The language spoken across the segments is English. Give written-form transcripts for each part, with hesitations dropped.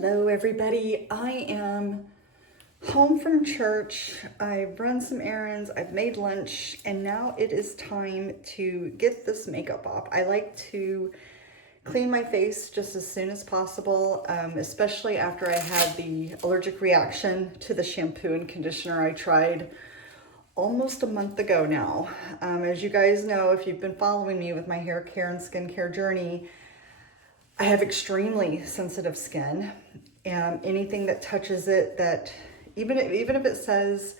Hello everybody, I am home from church. I've run some errands, I've made lunch, and now it is time to get this makeup off. I like to clean my face just as soon as possible, especially after I had the allergic reaction to the shampoo and conditioner I tried almost a month ago now. As you guys know, if you've been following me with my hair care and skincare journey, I have extremely sensitive skin, and anything that touches it, that even if it says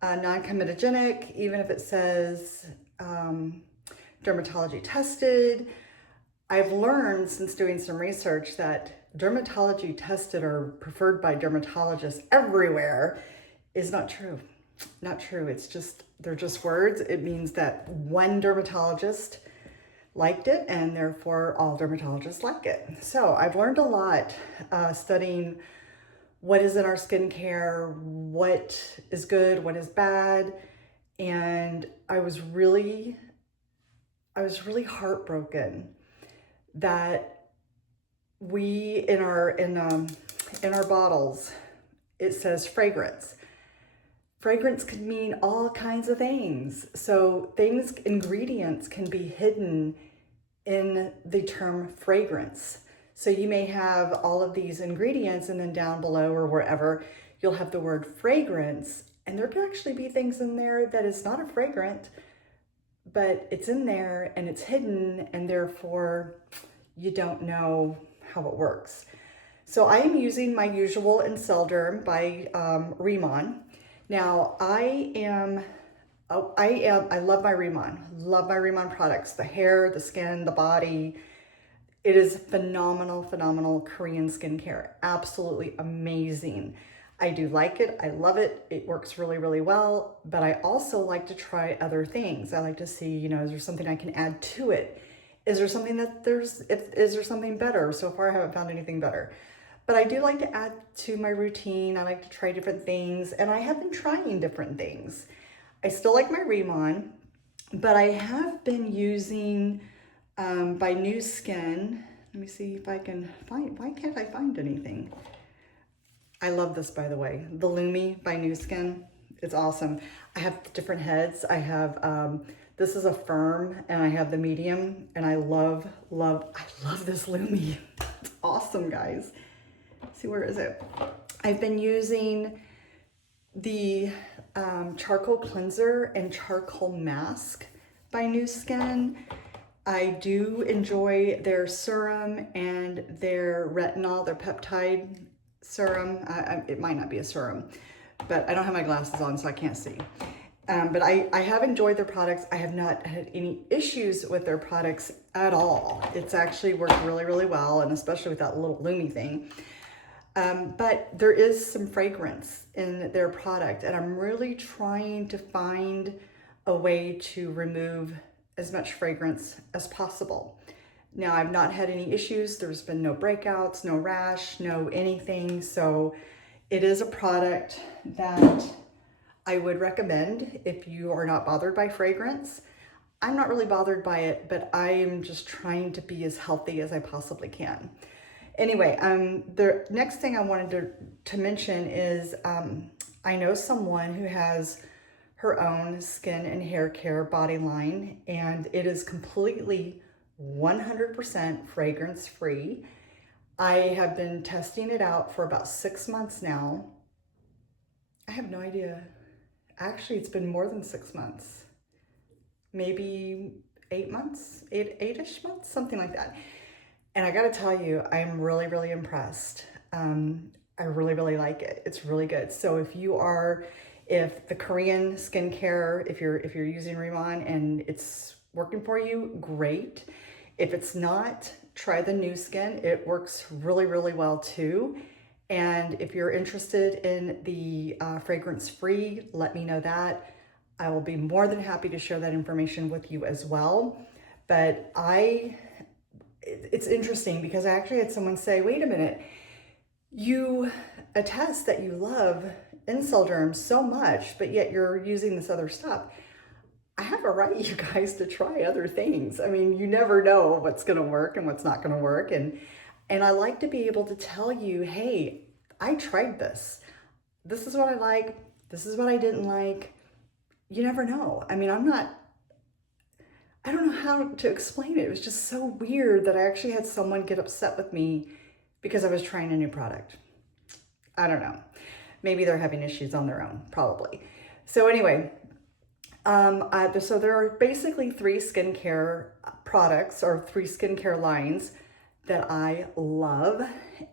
non-comedogenic, even if it says dermatology tested, I've learned since doing some research that dermatology tested or preferred by dermatologists everywhere is not true. Not true. It's just, they're just words. It means that one dermatologist liked it, and therefore all dermatologists like it. So I've learned a lot studying what is in our skincare, what is good, what is bad, and I was really heartbroken that we in our bottles it says fragrance. Fragrance could mean all kinds of things. So ingredients can be hidden in the term fragrance. So you may have all of these ingredients, and then down below or wherever, you'll have the word fragrance, and there can actually be things in there that is not a fragrant, but it's in there and it's hidden, and therefore you don't know how it works. So I am using my usual Incellderm by RIMAN. Now, I love my RIMAN products, the hair, the skin, the body. It is phenomenal Korean skincare, absolutely amazing. I do like it, I love it, it works really well, but I also like to try other things. I like to see, is there something I can add to it? Is there something is there something better? So far I haven't found anything better. But I do like to add to my routine. I like to try different things, and I have been trying different things. I still like my RIMAN, but I have been using by Nu Skin. Let me see if I can find, why can't I find anything? I love this, by the way, the Lumi by Nu Skin. It's awesome. I have different heads. I have, this is a firm, and I have the medium, and I love this Lumi. It's awesome, guys. See, where is it? I've been using the charcoal cleanser and charcoal mask by Nu Skin. I do enjoy their serum and their retinol, their peptide serum. It might not be a serum, but I don't have my glasses on, so I can't see. But I have enjoyed their products. I have not had any issues with their products at all. It's actually worked really well, and especially with that little Lumi thing. But there is some fragrance in their product, and I'm really trying to find a way to remove as much fragrance as possible. Now, I've not had any issues. There's been no breakouts, no rash, no anything. So it is a product that I would recommend if you are not bothered by fragrance. I'm not really bothered by it, but I am just trying to be as healthy as I possibly can. Anyway, the next thing I wanted to mention is I know someone who has her own skin and hair care body line, and it is completely 100% fragrance free. I have been testing it out for about 6 months now. I have no idea. Actually, it's been more than 6 months. Maybe 8 months, eight-ish months, something like that. And I gotta tell you, I'm really impressed. I really like it. It's really good. So if the Korean skincare, if you're using RIMAN and it's working for you, great. If it's not, try the Nu Skin. It works really well too. And if you're interested in the fragrance-free, let me know that. I will be more than happy to share that information with you as well. But it's interesting because I actually had someone say, wait a minute, you attest that you love Incellderm so much, but yet you're using this other stuff. I have a right, you guys, to try other things. I mean, you never know what's going to work and what's not going to work. And And I like to be able to tell you, hey, I tried this. This is what I like. This is what I didn't like. You never know. I mean, I don't know how to explain it. It was just so weird that I actually had someone get upset with me because I was trying a new product. I don't know. Maybe they're having issues on their own, probably. So anyway, so there are basically 3 skincare products or 3 skincare lines that I love.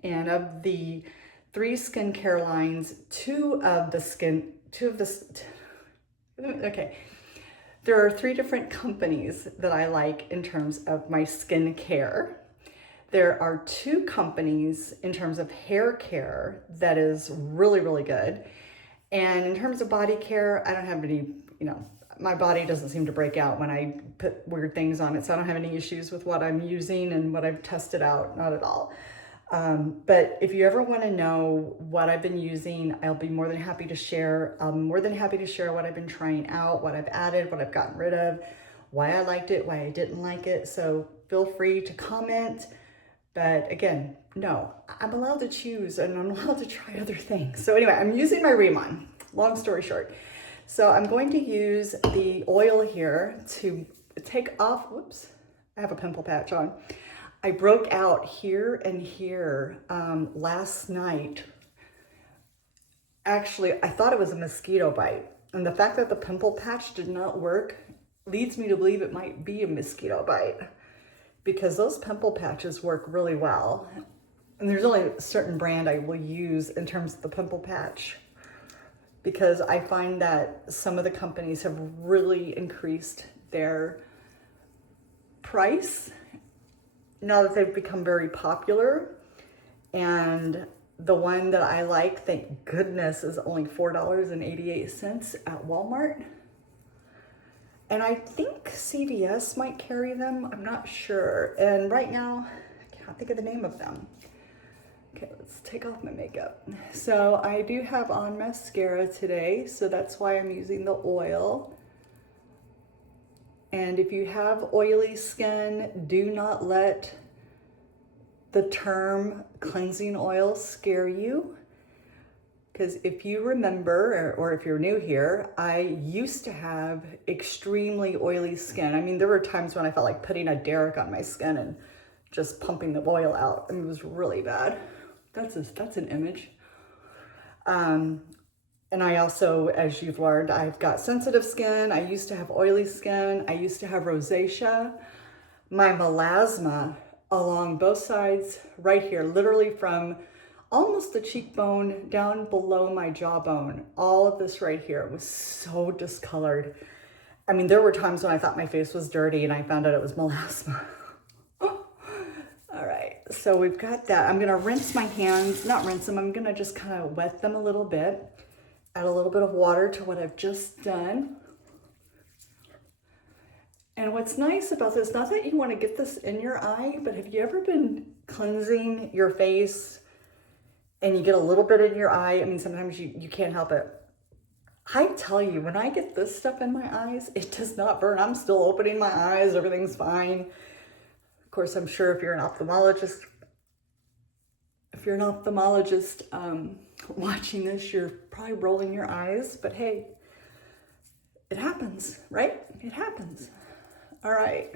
And of the 3 skincare lines, okay. There are 3 different companies that I like in terms of my skincare. There are 2 companies in terms of hair care that is really, really good. And in terms of body care, I don't have any, my body doesn't seem to break out when I put weird things on it. So I don't have any issues with what I'm using and what I've tested out, not at all. But if you ever want to know what I've been using, I'll be more than happy to share. I'm more than happy to share what I've been trying out, what I've added, what I've gotten rid of, why I liked it, why I didn't like it. So feel free to comment. But again, no, I'm allowed to choose and I'm allowed to try other things. So anyway, I'm using my RIMAN, long story short. So I'm going to use the oil here to take off, whoops, I have a pimple patch on. I broke out here and here last night. Actually, I thought it was a mosquito bite. And the fact that the pimple patch did not work leads me to believe it might be a mosquito bite, because those pimple patches work really well. And there's only a certain brand I will use in terms of the pimple patch, because I find that some of the companies have really increased their price now that they've become very popular. And the one that I like, thank goodness, is only $4.88 at Walmart. And I think CVS might carry them, I'm not sure. And right now, I can't think of the name of them. Okay, let's take off my makeup. So I do have on mascara today, so that's why I'm using the oil. And if you have oily skin, do not let the term cleansing oil scare you. Because if you remember, or if you're new here, I used to have extremely oily skin. I mean, there were times when I felt like putting a derrick on my skin and just pumping the oil out. I mean, it was really bad. That's an image. And I also, as you've learned, I've got sensitive skin. I used to have oily skin. I used to have rosacea. My melasma along both sides, right here, literally from almost the cheekbone down below my jawbone. All of this right here was so discolored. I mean, there were times when I thought my face was dirty and I found out it was melasma. All right, so we've got that. I'm gonna rinse my hands, not rinse them, I'm gonna just kind of wet them a little bit. Add a little bit of water to what I've just done. And what's nice about this, not that you want to get this in your eye, but have you ever been cleansing your face and you get a little bit in your eye? I mean, sometimes you can't help it. I tell you, when I get this stuff in my eyes, it does not burn. I'm still opening my eyes, everything's fine. Of course, I'm sure if you're an ophthalmologist, watching this, you're probably rolling your eyes, but hey, it happens, right? It happens. All right.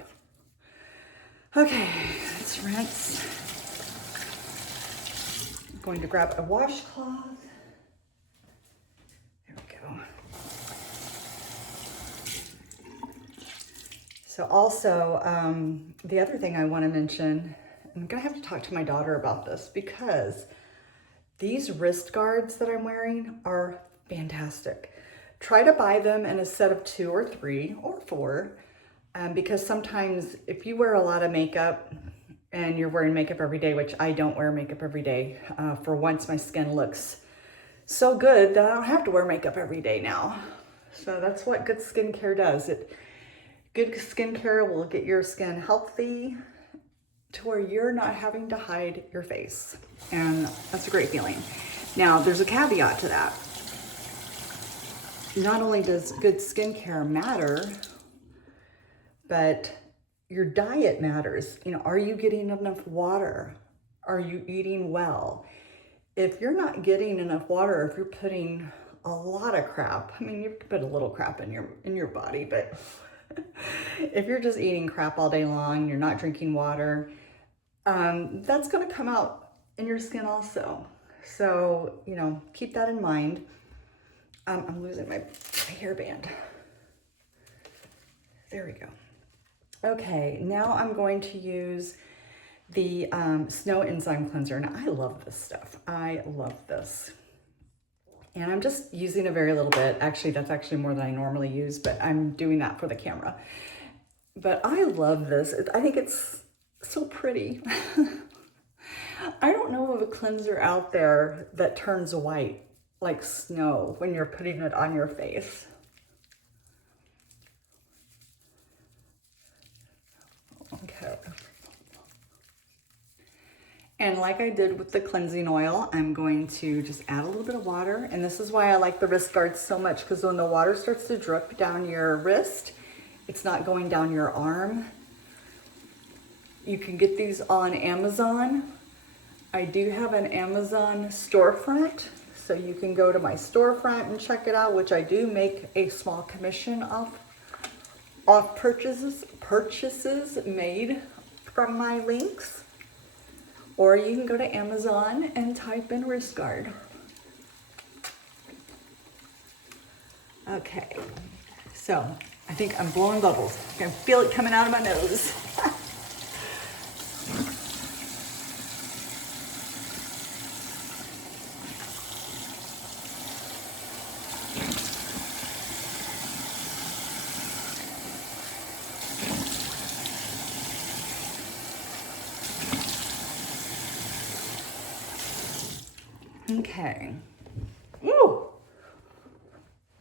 Okay, let's rinse. I'm going to grab a washcloth. There we go. So also, the other thing I want to mention, I'm gonna have to talk to my daughter about this, because these wrist guards that I'm wearing are fantastic. Try to buy them in a set of 2 or 3 or 4, because sometimes if you wear a lot of makeup and you're wearing makeup every day, which I don't wear makeup every day, for once my skin looks so good that I don't have to wear makeup every day now. So that's what good skincare does. Good skincare will get your skin healthy to where you're not having to hide your face. And that's a great feeling. Now, there's a caveat to that. Not only does good skincare matter, but your diet matters. You know, are you getting enough water? Are you eating well? If you're not getting enough water, if you're putting a lot of crap, I mean, you can put a little crap in your body, but if you're just eating crap all day long, you're not drinking water, that's going to come out in your skin also. So, you know, keep that in mind. I'm losing my hairband. There we go. Okay, now I'm going to use the Snow Enzyme Cleanser. And I love this stuff. I love this. And I'm just using a very little bit. Actually, that's actually more than I normally use, but I'm doing that for the camera. But I love this. I think it's so pretty. I don't know of a cleanser out there that turns white like snow when you're putting it on your face. Okay. And like I did with the cleansing oil, I'm going to just add a little bit of water. And this is why I like the wrist guards so much, because when the water starts to drip down your wrist, it's not going down your arm. You can get these on Amazon. I do have an Amazon storefront, so you can go to my storefront and check it out, which I do make a small commission off purchases made from my links. Or you can go to Amazon and type in wrist guard. Okay, so I think I'm blowing bubbles. I can feel it coming out of my nose. Okay. Ooh,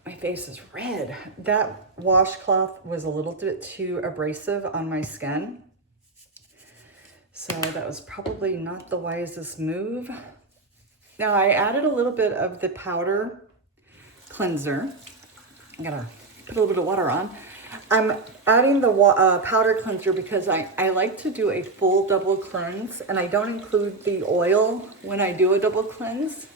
my face is red. That washcloth was a little bit too abrasive on my skin. So that was probably not the wisest move. Now I added a little bit of the powder cleanser. I gotta put a little bit of water on. I'm adding the powder cleanser because I like to do a full double cleanse, and I don't include the oil when I do a double cleanse.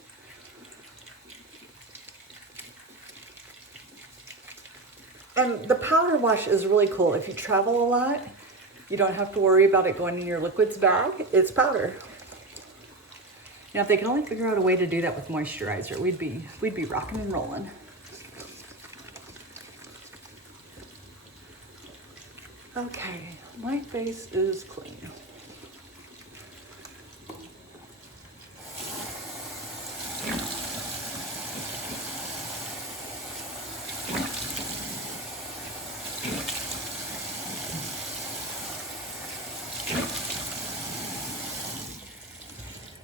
And the powder wash is really cool. If you travel a lot, you don't have to worry about it going in your liquids bag. It's powder. Now, if they could only figure out a way to do that with moisturizer, we'd be rocking and rolling. Okay, my face is clean.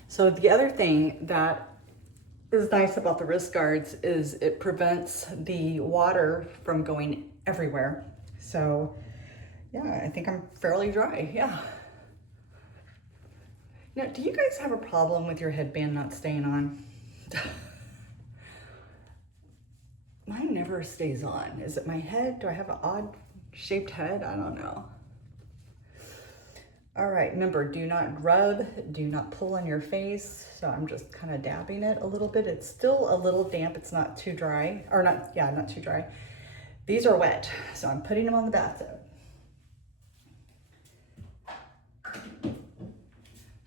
So the other thing that is nice about the wrist guards is it prevents the water from going everywhere. So yeah, I think I'm fairly dry, yeah. Now, do you guys have a problem with your headband not staying on? Mine never stays on. Is it my head? Do I have an odd shaped head? I don't know. All right, remember, do not rub, do not pull on your face. So I'm just kind of dabbing it a little bit. It's still a little damp. It's not too dry, or not too dry. These are wet, so I'm putting them on the bathtub.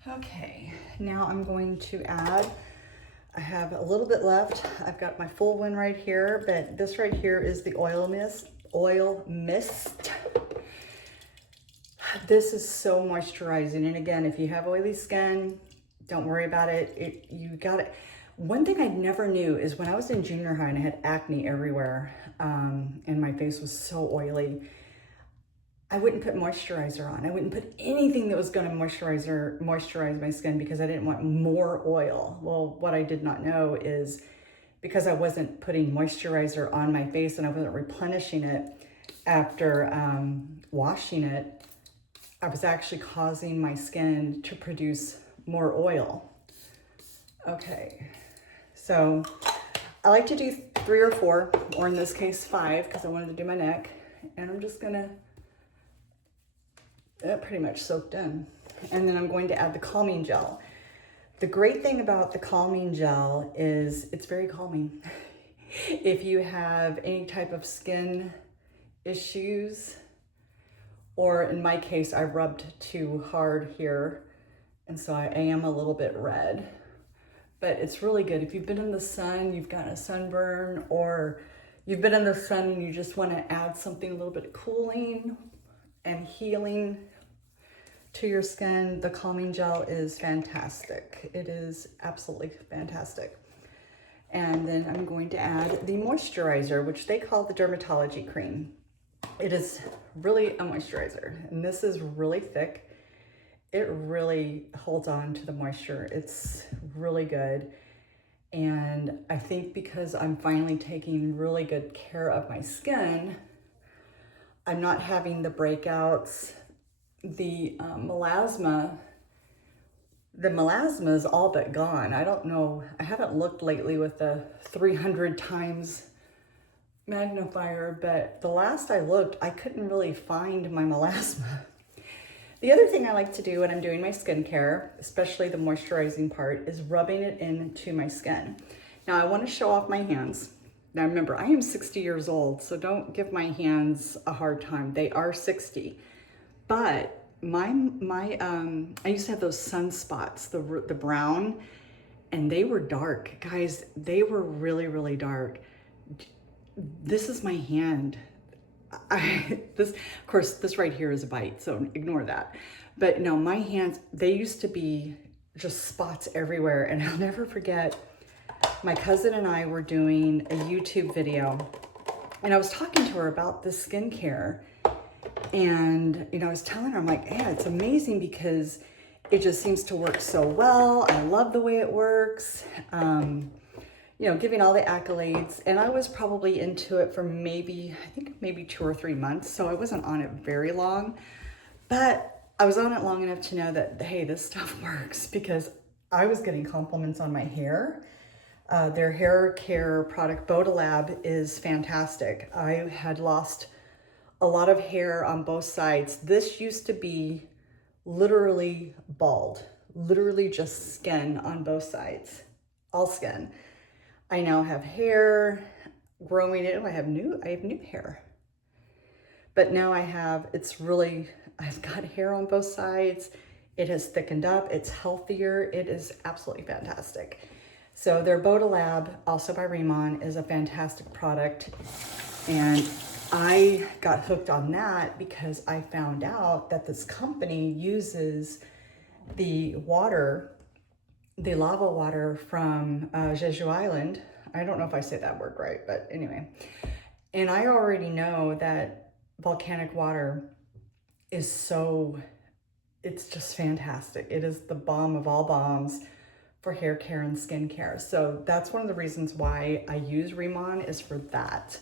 Okay, now I'm going to add, I have a little bit left. I've got my full one right here, but this right here is the oil mist. This is so moisturizing. And again, if you have oily skin, don't worry about it. You got it. One thing I never knew is when I was in junior high and I had acne everywhere, and my face was so oily, I wouldn't put moisturizer on. I wouldn't put anything that was going to moisturize my skin because I didn't want more oil. Well, what I did not know is because I wasn't putting moisturizer on my face and I wasn't replenishing it after washing it, I was actually causing my skin to produce more oil. Okay, so I like to do 3 or 4, or in this case 5, because I wanted to do my neck. And I'm just gonna, that pretty much soaked in. And then I'm going to add the calming gel. The great thing about the calming gel is it's very calming. If you have any type of skin issues, or in my case, I rubbed too hard here, and so I am a little bit red, but it's really good. If you've been in the sun, you've gotten a sunburn, or you've been in the sun and you just want to add something a little bit cooling and healing to your skin, the calming gel is fantastic. It is absolutely fantastic. And then I'm going to add the moisturizer, which they call the dermatology cream. It is really a moisturizer, and this is really thick. It really holds on to the moisture. It's really good. And I think because I'm finally taking really good care of my skin, I'm not having the breakouts. The melasma is all but gone. I don't know, I haven't looked lately with the 300 times magnifier, but the last I looked, I couldn't really find my melasma. The other thing I like to do when I'm doing my skincare, especially the moisturizing part, is rubbing it into my skin. Now I want to show off my hands. Now remember, I am 60 years old, so don't give my hands a hard time. They are 60. But I used to have those sunspots, the brown, and they were dark. Guys, they were really, really dark. This is my hand. Of course, this right here is a bite, so ignore that. But no, my hands, they used to be just spots everywhere. And I'll never forget, my cousin and I were doing a YouTube video, and I was talking to her about this skincare. And, I was telling her, I'm like, yeah, it's amazing because it just seems to work so well. I love the way it works. Giving all the accolades. And I was probably into it for maybe 2 or 3 months. So I wasn't on it very long, but I was on it long enough to know that, hey, this stuff works, because I was getting compliments on my hair. Their hair care product, Bodalab, is fantastic. I had lost a lot of hair on both sides. This used to be literally bald, literally just skin on both sides, all skin. I now have hair growing in. I have new hair. But now I've got hair on both sides. It has thickened up, it's healthier. It is absolutely fantastic. So their Bodalab, also by RIMAN, is a fantastic product. And I got hooked on that because I found out that this company uses the water, the lava water from Jeju Island. I don't know if I say that word right, but anyway. And I already know that volcanic water is it's just fantastic. It is the balm of all balms for hair care and skin care. So that's one of the reasons why I use RIMAN, is for that.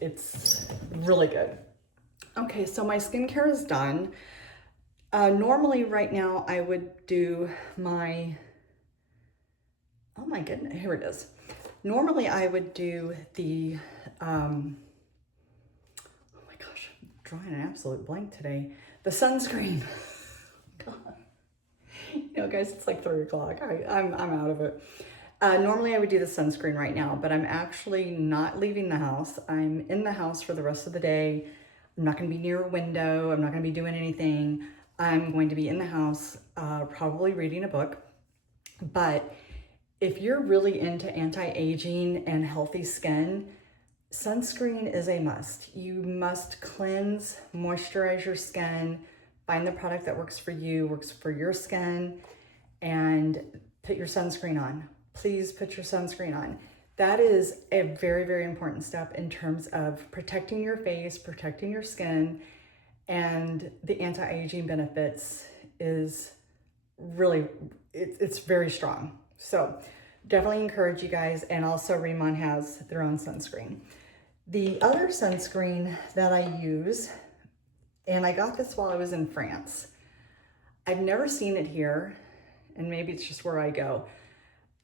It's really good. Okay, so my skincare is done. Normally right now I would do my, oh my goodness, here it is. Normally I would do the, oh my gosh, I'm drawing an absolute blank today. The sunscreen. God. Guys, it's like 3 o'clock. I'm out of it. Normally I would do the sunscreen right now, but I'm actually not leaving the house. I'm in the house for the rest of the day. I'm not going to be near a window. I'm not going to be doing anything. I'm going to be in the house, probably reading a book. But if you're really into anti-aging and healthy skin, sunscreen is a must. You must cleanse, moisturize your skin, find the product that works for you, works for your skin, and put your sunscreen on. Please put your sunscreen on. That is a very, very important step in terms of protecting your face, protecting your skin, and the anti-aging benefits is really, it's very strong. So definitely encourage you guys. And also RIMAN has their own sunscreen. The other sunscreen that I use, and I got this while I was in France. I've never seen it here, and maybe it's just where I go.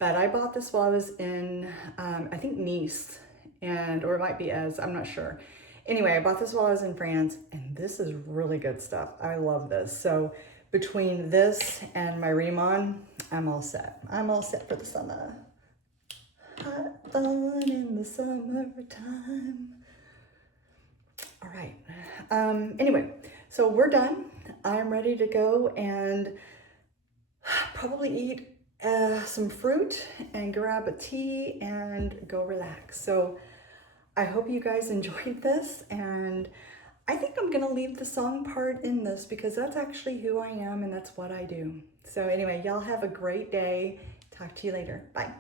But I bought this while I was in, I think Nice, or it might be Ez, I'm not sure. Anyway, I bought this while I was in France, and this is really good stuff. I love this. So between this and my RIMAN, I'm all set. I'm all set for the summer. Hot fun in the summertime. All right. Anyway, so we're done. I'm ready to go and probably eat some fruit and grab a tea and go relax. So I hope you guys enjoyed this, and I think I'm gonna leave the song part in this because that's actually who I am and that's what I do. So anyway, y'all have a great day. Talk to you later. Bye.